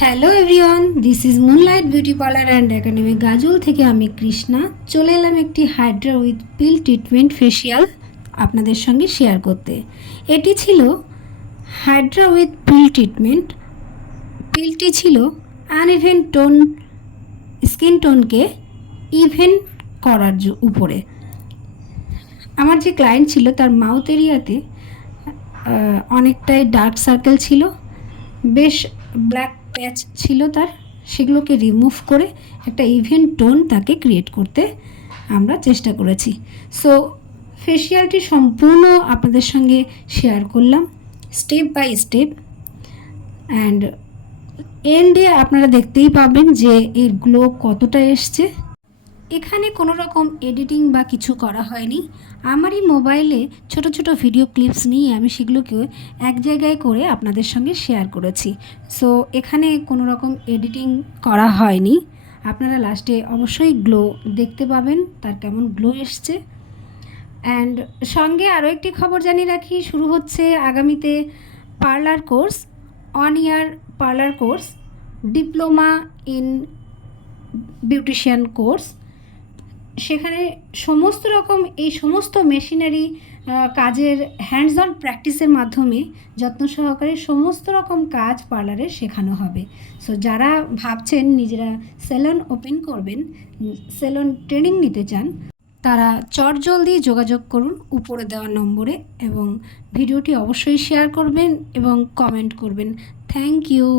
Hello everyone, this is moonlight beauty parlour and academy গাজল থেকে আমি কৃষ্ণা চলে এলাম একটি hydra with peel treatment facial আপনাদের সঙ্গে শেয়ার করতে। এটি ছিল হাইড্রা উইথ পিল ট্রিটমেন্ট। পিলটি ছিল আনইভেন টোন স্কিন টোনকে ইভেন করার উপরে। আমার যে ক্লায়েন্ট ছিল তার মাউথ এরিয়াতে অনেকটাই ডার্ক সার্কেল ছিল, বেশ ব্ল্যাক প্যাচ ছিল তার, সেগুলোকে রিমুভ করে একটা ইভেন টোন তাকে ক্রিয়েট করতে আমরা চেষ্টা করেছি। সো ফেসিয়ালটি সম্পূর্ণ আপনাদের সঙ্গে শেয়ার করলাম স্টেপ বাই স্টেপ, অ্যান্ড এন্ডে আপনারা দেখতেই পাবেন যে এর গ্লো কতটা এসছে। এখানে কোনো রকম এডিটিং বা কিছু করা হয়নি। আমারই মোবাইলে ছোট ছোট ভিডিও ক্লিপস নিয়ে আমি সেগুলোকে এক জায়গায় করে আপনাদের সঙ্গে শেয়ার করেছি। সো এখানে কোনো রকম এডিটিং করা হয়নি। আপনারা লাস্টে অবশ্যই গ্লো দেখতে পাবেন, তার কেমন গ্লো এসছে। অ্যান্ড সঙ্গে আরও একটি খবর জানিয়ে রাখি, শুরু হচ্ছে আগামীতে parlour course, 1 year parlour course, diploma in beautician course. সেখানে সমস্ত রকম এই সমস্ত মেশিনারি কাজের হ্যান্ডস অন প্র্যাকটিসের মাধ্যমে যত্ন সহকারে সমস্ত রকম কাজ পার্লারে শেখানো হবে। সো যারা ভাবছেন নিজেরা সেলন ওপেন করবেন, সেলন ট্রেনিং নিতে চান, তারা চটজলদি যোগাযোগ করুন উপরে দেওয়া নম্বরে, এবং ভিডিওটি অবশ্যই শেয়ার করবেন এবং কমেন্ট করবেন। Thank you.